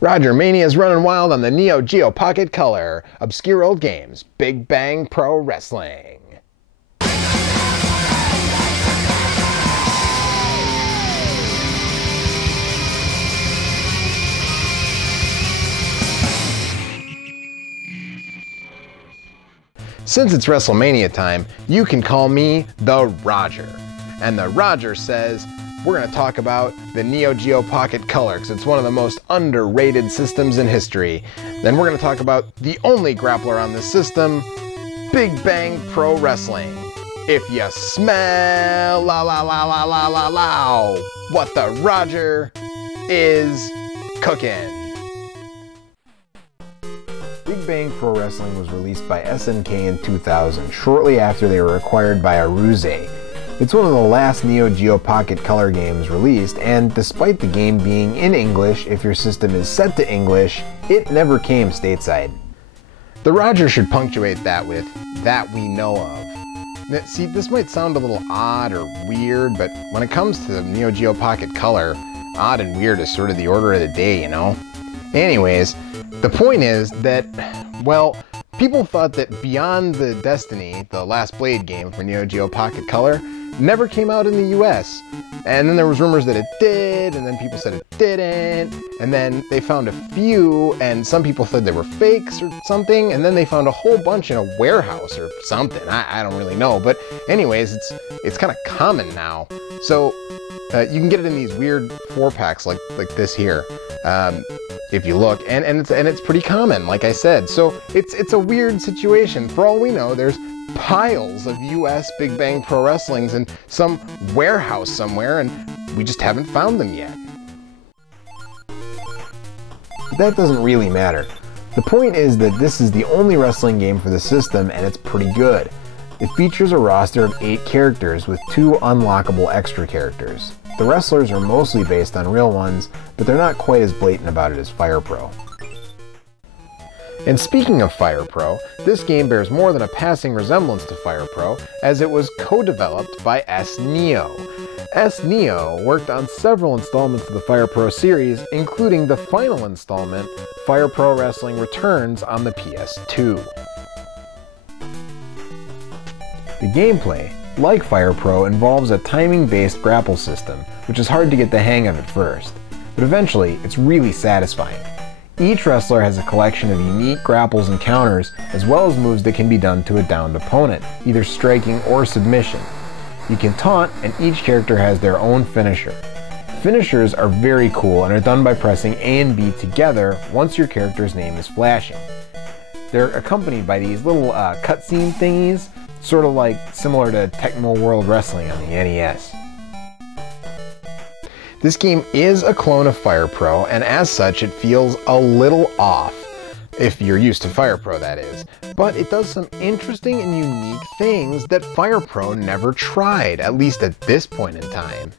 Roger Mania's running wild on the Neo Geo Pocket Color. Obscure old games. Big Bang Pro Wrestling. Since it's WrestleMania time, you can call me the Roger. And the Roger says, we're going to talk about the Neo Geo Pocket Color because it's one of the most underrated systems in history. Then we're going to talk about the only grappler on this system, Big Bang Pro Wrestling. If you smell la la la la la la la what the Roger is cooking. Big Bang Pro Wrestling was released by SNK in 2000, shortly after they were acquired by Aruze. It's one of the last Neo Geo Pocket Color games released, and despite the game being in English, if your system is set to English, it never came stateside. The Roger should punctuate that with, that we know of. Now, see, this might sound a little odd or weird, but when it comes to the Neo Geo Pocket Color, odd and weird is sort of the order of the day, you know? Anyways, the point is that, well, people thought that Beyond the Destiny, the Last Blade game for Neo Geo Pocket Color, never came out in the US. And then there was rumors that it did, and then people said it didn't, and then they found a few, and some people said they were fakes or something, and then they found a whole bunch in a warehouse or something. I don't really know, but anyways, it's kind of common now. So you can get it in these weird 4-packs like this here. If you look, and it's pretty common, like I said. So it's a weird situation. For all we know, there's piles of US Big Bang Pro Wrestlings in some warehouse somewhere, and we just haven't found them yet. But that doesn't really matter. The point is that this is the only wrestling game for the system, and it's pretty good. It features a roster of 8 characters with 2 unlockable extra characters. The wrestlers are mostly based on real ones, but they're not quite as blatant about it as Fire Pro. And speaking of Fire Pro, this game bears more than a passing resemblance to Fire Pro, as it was co-developed by SNEO. SNEO worked on several installments of the Fire Pro series, including the final installment, Fire Pro Wrestling Returns on the PS2. The gameplay, like Fire Pro, involves a timing-based grapple system, which is hard to get the hang of at first, but eventually it's really satisfying. Each wrestler has a collection of unique grapples and counters, as well as moves that can be done to a downed opponent, either striking or submission. You can taunt, and each character has their own finisher. Finishers are very cool and are done by pressing A and B together once your character's name is flashing. They're accompanied by these little cutscene thingies, sort of like similar to Tecmo World Wrestling on the NES. This game is a clone of Fire Pro, and as such it feels a little off, if you're used to Fire Pro that is, but it does some interesting and unique things that Fire Pro never tried, at least at this point in time.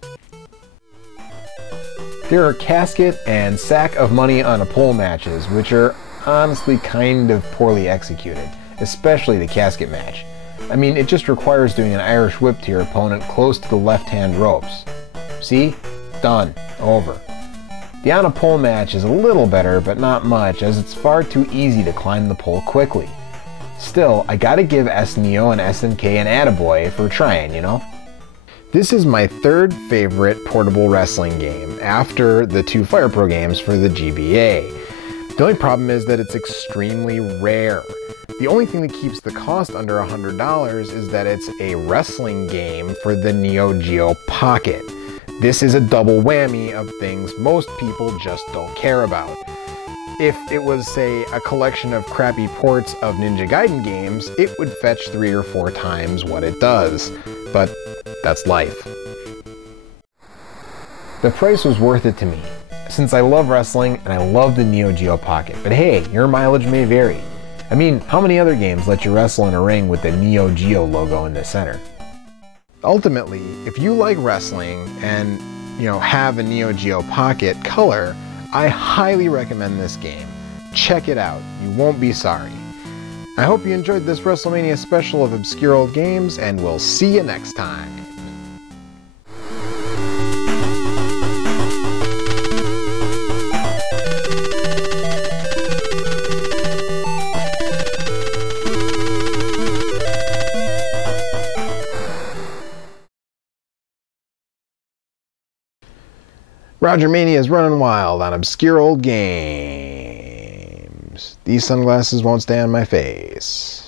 There are casket and sack of money on a pole matches, which are honestly kind of poorly executed, especially the casket match. I mean, it just requires doing an Irish whip to your opponent close to the left-hand ropes. See? Done. Over. The on a pole match is a little better, but not much, as it's far too easy to climb the pole quickly. Still, I gotta give SNEO and SNK an attaboy for trying, you know? This is my 3rd favorite portable wrestling game, after the 2 Fire Pro games for the GBA. The only problem is that it's extremely rare. The only thing that keeps the cost under $100 is that it's a wrestling game for the Neo Geo Pocket. This is a double whammy of things most people just don't care about. If it was, say, a collection of crappy ports of Ninja Gaiden games, it would fetch 3 or 4 times what it does. But that's life. The price was worth it to me, since I love wrestling and I love the Neo Geo Pocket. But hey, your mileage may vary. I mean, how many other games let you wrestle in a ring with the Neo Geo logo in the center? Ultimately, if you like wrestling and, have a Neo Geo Pocket Color, I highly recommend this game. Check it out. You won't be sorry. I hope you enjoyed this WrestleMania special of Obscure Old Games, and we'll see you next time. Roger Mania is running wild on obscure old games. These sunglasses won't stay on my face.